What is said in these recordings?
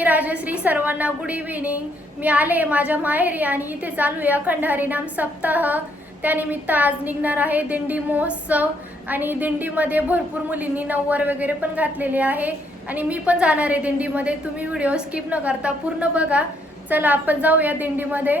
मी राजश्री सर्वांना good evening मी आले माझ्या माहेरी आणि इथे चालू आहे अखंड हरिनाम सप्ताह. त्यानिमित्त आज निघणार आहे दिंडी महोत्सव आणि दिंडीमध्ये भरपूर मुलींनी नऊवार वगैरे पण घातलेले आहे. आणि मी पण जाणार आहे दिंडीमध्ये. तुम्ही व्हिडिओ स्किप न करता पूर्ण बघा. चला आपण जाऊया दिंडीमध्ये.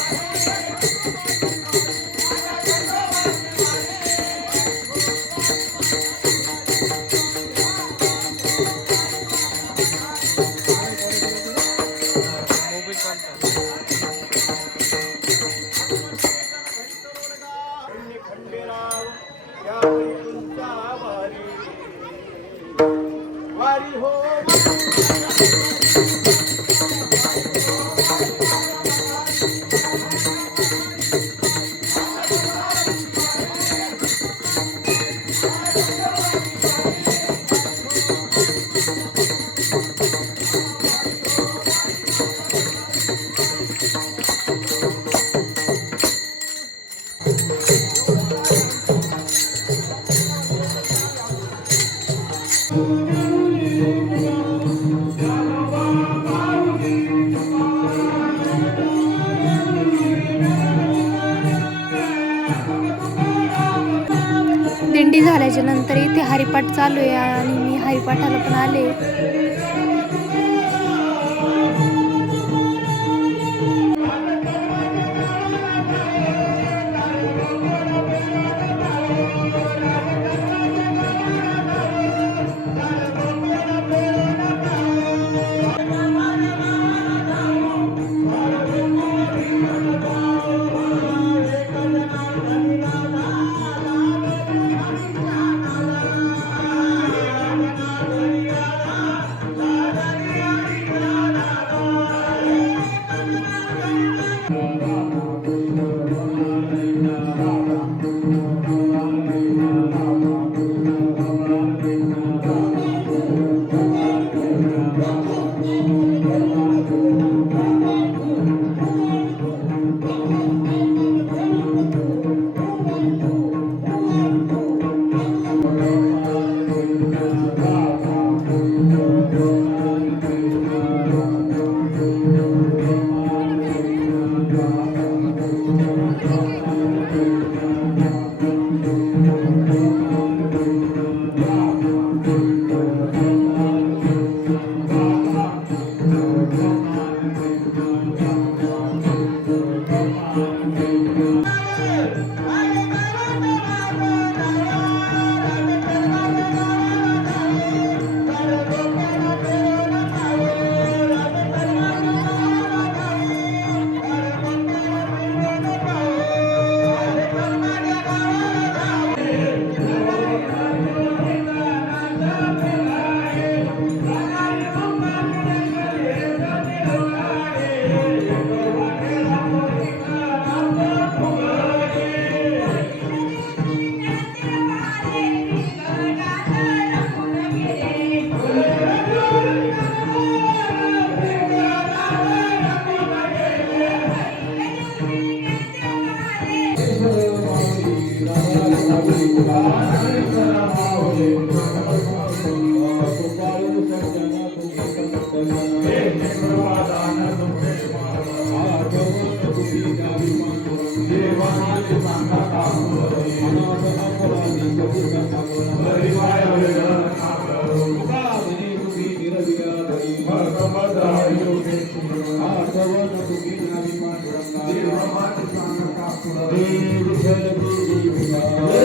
वारी हो झाल्याच्यानंतर इथे हरिपाठ चालू आहे आणि मी हरिपाठाला पण आले. Devi Shalabi Devi Shalabi